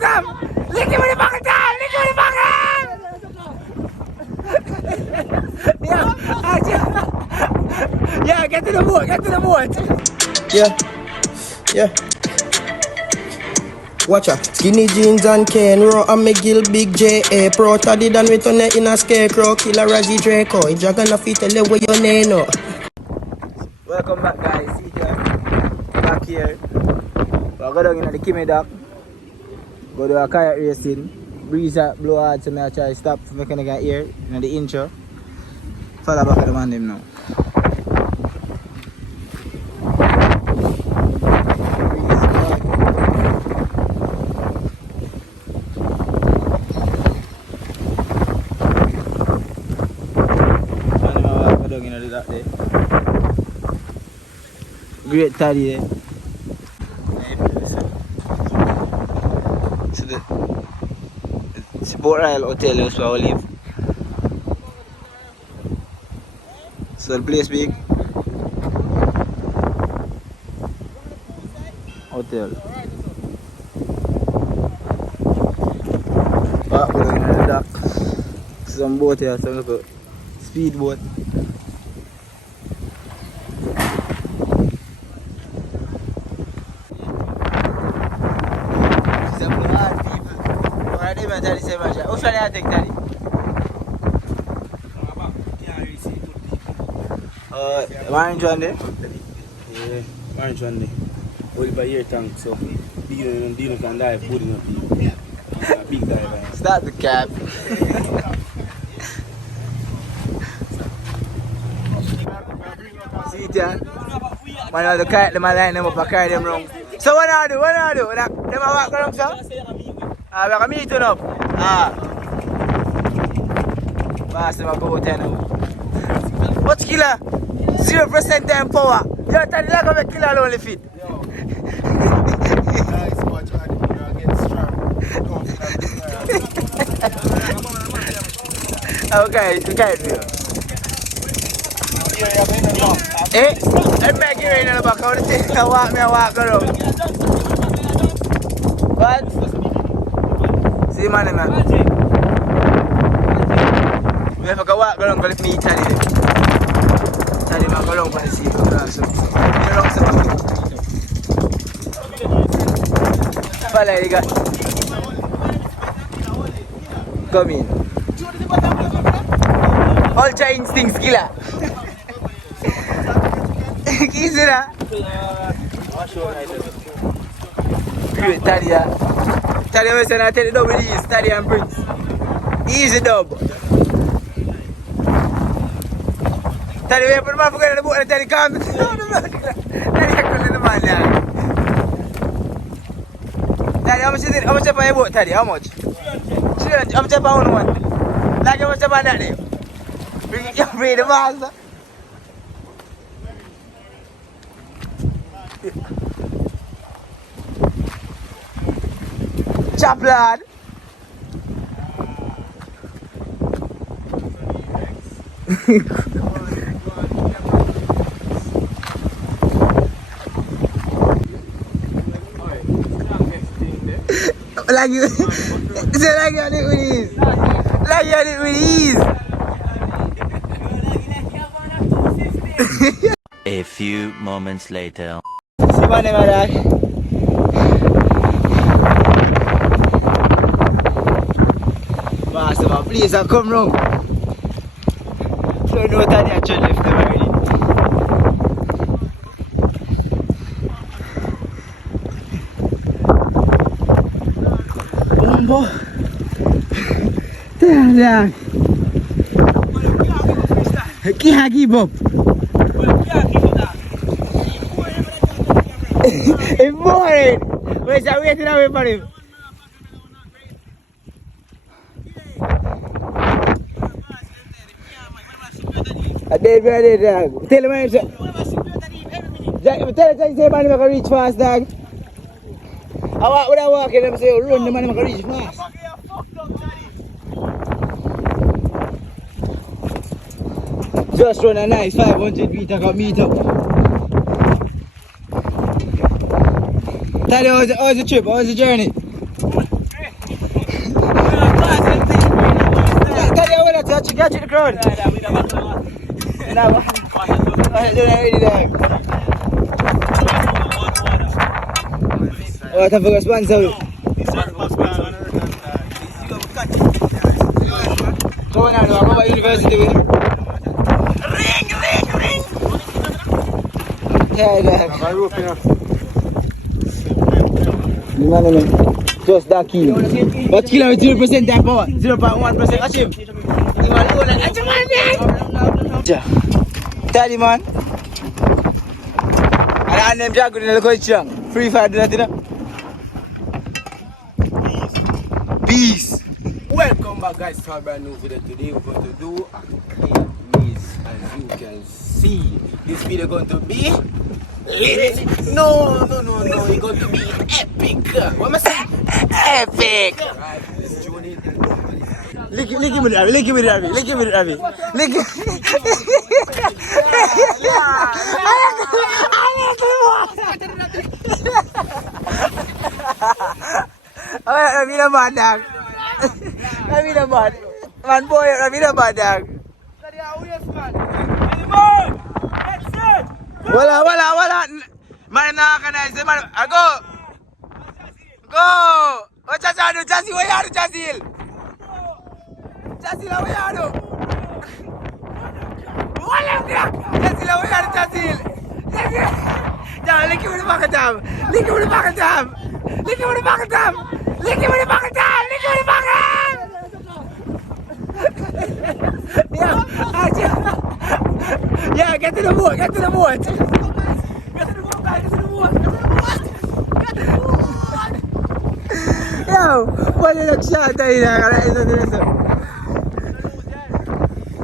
top! Lick him with the bucket top! Lick him with the bucket! Yeah, get to the boat, get to the boat! Yeah. Watch out. Skinny jeans and cane raw and McGill big J.A. Pro taddy than return in a scarecrow. Killer Raji Draco. If you're gonna fit tell you where your name no. Welcome back guys, see you back here. We'll go down in the Kimmy dock. Go to a kayak racing. Breeze blow hard so I try to stop for making a ear in the intro. Follow back at the man them now. Great taddy there. So it's Boat Royal Hotel is where we live. So the place big. Hotel. Back we're going on the dock. Some boat here, some little speedboat. How should I take that? Orange one there? Yeah, orange one there. Only by year tank, so Dino can dive, good enough. Big dive. Start the cap. See it here? Man have to carry them and line them up and carry them wrong. So what I do? Them a walk around, sir? We can meet up. Boss, them a go out there now. What's killer? 0% time power. You're telling me like a killer only fit. Nice watch and you get strong. Okay, I'm back here in the back. I want to take a walk around. What? See man. We have to walk around for the meat and Tell him I go around for the sea. Follow you got. Come in. Ultra instincts killer. Easy na. Tadia. Tadia was saying I tell you dub with ease. Tadia and Prince. Easy dub. Tadia we put my forget the boat and Tadia come. Tadia come in the man there. Tadia how much is it? How much up on your boat Tadia? How much? 300. How much up on one? Like how much up on that there? Bring the master. Chop lad. Like you say like you on it with ease. Like you on it with ease. A few moments later. See my name dog. Master man, please come round. So no that they actually left them already. Bumbo. Damn. Can't keep up. It's boring. Where's that waiting away for him? I did very dog. Tell him I'm saying. Tell him say man can reach fast dog. I walk with a walk and them say run the man can reach fast. Just run a nice 500 meter come meet up. Tell you how's the trip, how's the journey? Daddy, I want to touch you. Catch the crowd. Oh, I have a sponsor. Go on, I'm about university. Ring. Yeah, just that key. But killer with 0% that power, 0.1% achieve. You are low like that's man. Yeah. Daddy man. And I name Jack with the local strong. Free fire do that, you know. Peace. Welcome back guys to a brand new video. Today we're going to do a kayak race. As you can see, this video going to be lit. No, it's going to be epic. What am I saying? Epic. Alright, let's tune in. Lick him with Ravi. Ravi na bad dog. Ravi na bad. Man boy, Ravi na bad dog. Wala. Man nakakanize man. Go. What's that? Jasil, what you do, Jasil? Jasil, what you do? Jasil, what you do, Jasil? Now, lick him with the bucket down. Lick him with the bucket down. Yeah, get to the boat. Yo, what a look shot ahí, eso.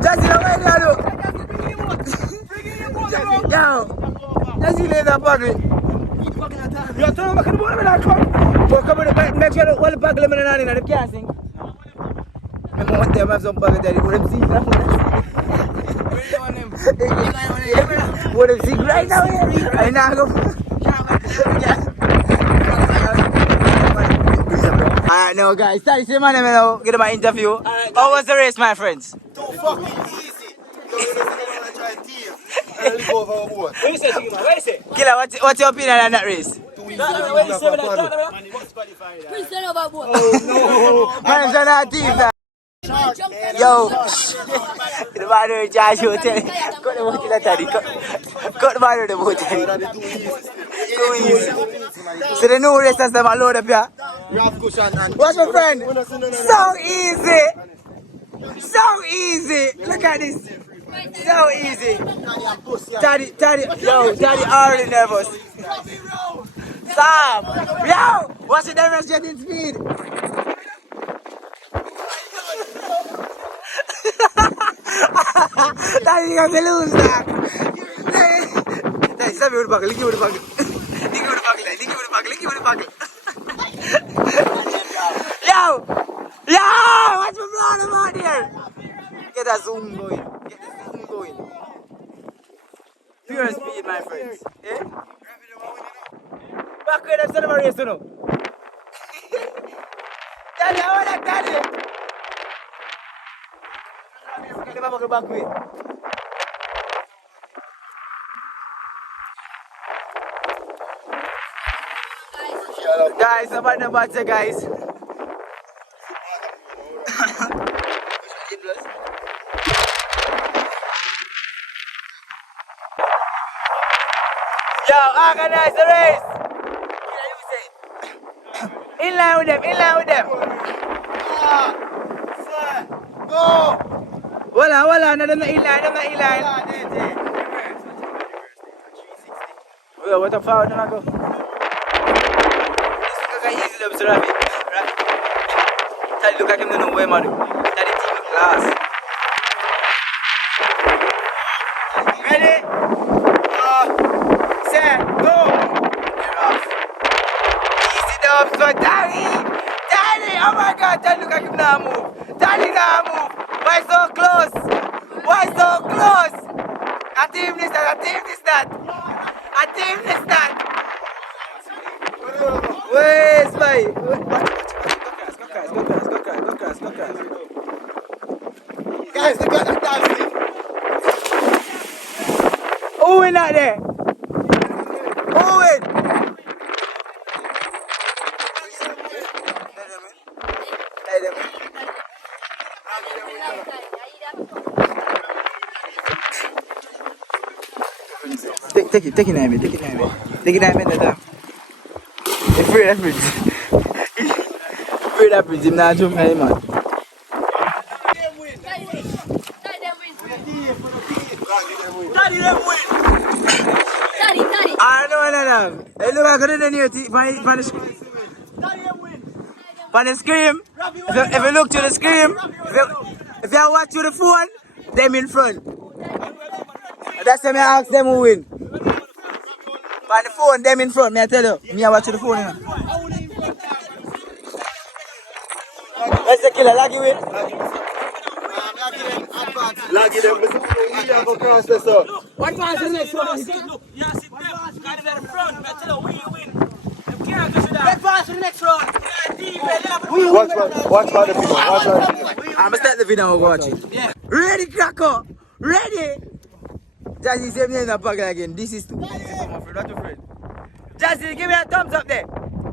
Jasil, what you do? Yo, Jasil is a buggy. Yo, turn back in the water when I come. But come on, make sure all the buggy lemon and honey, they can't sing. I want them to have some buggy there, you would have seen that. Would have seen right now, I now go. Alright, now guys, thanks to man, get my interview. How was the race, my friends? Too fucking easy. You're gonna try team. And go overboard. What you say? Killer, what's your opinion on that race? Too easy. Oh no. I'm so not team. Yo, the man Josh Hotel. Got the motor that daddy. Got the man the motor. Too easy. So the new race that's them a load up here. What's my friend? So easy. Look at this. So easy. Daddy already nervous. Stop. Yo, what's the difference in speed? Daddy, you're gonna lose that. Daddy, stop your buckle. Lick your buckle. Yo, what's my brother about here? Get the zoom going. Pure speed, my friends. Eh? Back with them, son of a race, you know. Daddy, I want that, Daddy. Back way. Guys, about the butter, guys. Yo, organize the race. In line with them. Go. Wala, no, in line. Yo, what the fuck, don't I go? This guy easy up, Sir Ravi. Tell look at him, no way, man. Tell the team class. Ready? Set, go. Easy up, so Daddy, oh my God, tell look at him now move. Daddy now move. Why so close? A team this that. Where's my? Go, guys. ready? Move it! Let them in. Take it, take it, Naomi, take it, Naomi. Take it, Naomi, that time. It's free, that's free. Free, that free. Him not jump, man. I know, no. Hey, look, I got it in here. On the screen. If you look to the screen, if you watch to the phone, them in front. That's why I ask them who win. On the phone, them in front, me I tell you. Me I watch to the phone. You know. That's the killer, Laggy win. Laggy them, we are going to cross this up. What was the next one? Look, you see them, got it at the front, I tell you, we win. Them can't go to that. Let's pass to the next round. Watch for the video, watch for the video. I'm gonna start the video and watch it. Yeah. Ready, cracker? Ready? Jazzy, save me in the pocket again. This is too easy for my friend, not your friend. Jazzy, give me a thumbs up there.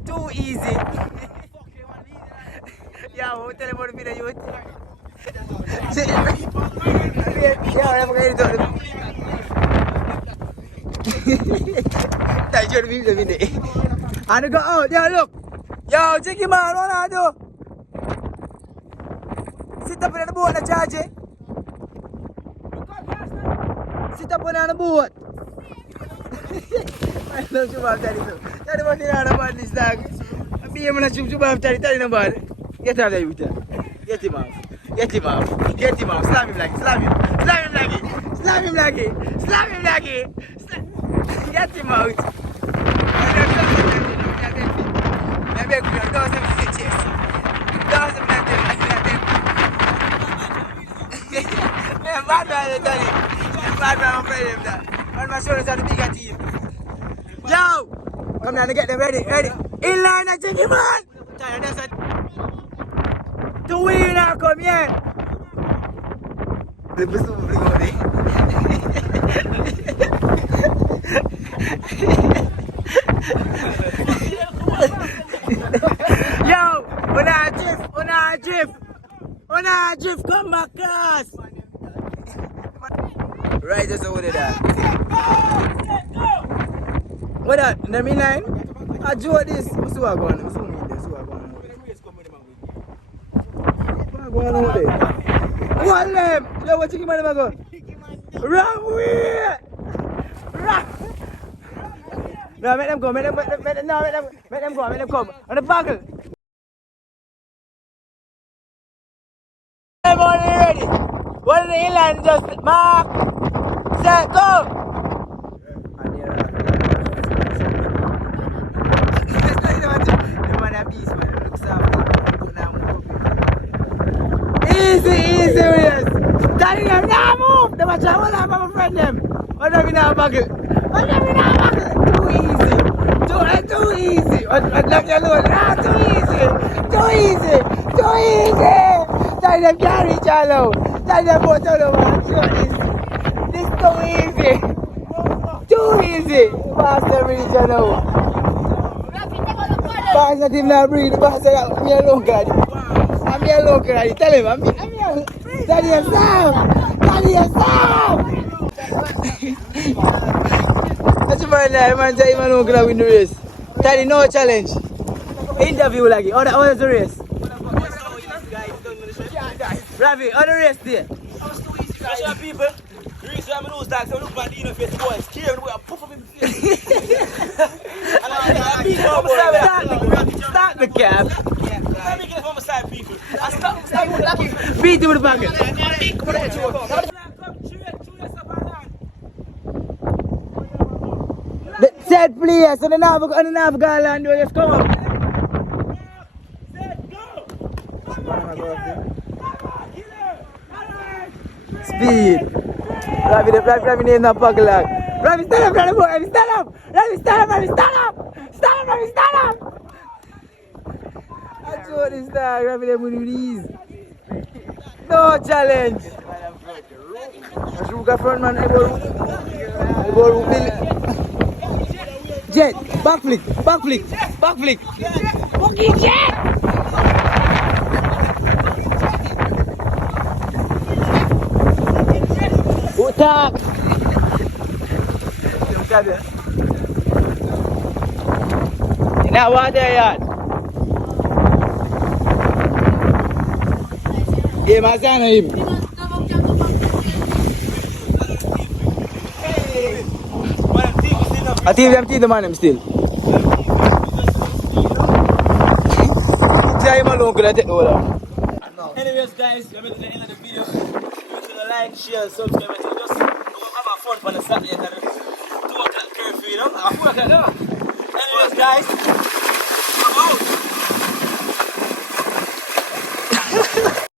Too easy. Yeah, we'll tell him about the video you would. Yeah, I'm going to do it. That's your video. And go out. Yo, look. Yo, check him out. What I do? Sit up on the boat and charge it. Sit up on the boat. I love you, Bob Daddy. Daddy, what do you know about this dog? I'm being able to shoot you, Bob Daddy. Tell him about it. Get out of there with that. Get him out. Get him out. Get him out. Slam him like it. Slam him. Slam him like it. Slam him like it. Slam him like it. Get him out. Yo! Come down to get them ready. Ready? In line and check him on! The winner come here! Yo! On our drift, come back class! Right, just over there. What that? In the meantime, I do this. What's going on? What's going on? What them? Yo, what you man go? Wrong way! No, make them go, make them come. On the buckle. I'm already ready. One in the inland just mark. Set, go! Easy, yes. Daddy, them now move. Them a try one of my friend them. What have you now buckle? What have you now buckle? Too easy. Too easy. What like you alone? Ah, too easy. Daddy, them can't reach all out. Daddy, them both all over. This too easy. Too easy. Master reach all out. Boss not even now breathe. Boss say, me alone, God. I'm here local, right? Tell him, I'm here. Daddy and Sam! That's your man there, man. Say, man, who's gonna win the race? Daddy, no challenge. Interview like it. How the race? Ravi, how the race there? That's people. The reason I'm lose that, so look at the face, boy. It's scared, we are poof up in the face. Start the cab. Let me get it from my side, people. Beat him with the bucket. Set players, so the nav garland will just come up. Speed. Ravi name that bucket like. Ravi, stand up, Ravi, stand up. Ravi, stand up. I told this dog, Ravi, them with these. No challenge. I should go front man. Ball Billy. Jet, backflip, backflip, backflip. Fucking jet! Utak! Nak water yan. Yeah, masana him. I think them team the man him still. Tell him alone could I take the order. Anyways, guys, we're to the end of the video. Make sure to like, share, subscribe, and just have a fun for the Saturday. 2 o'clock curfew, you know? 4 o'clock, no? Anyways, guys, I'm out.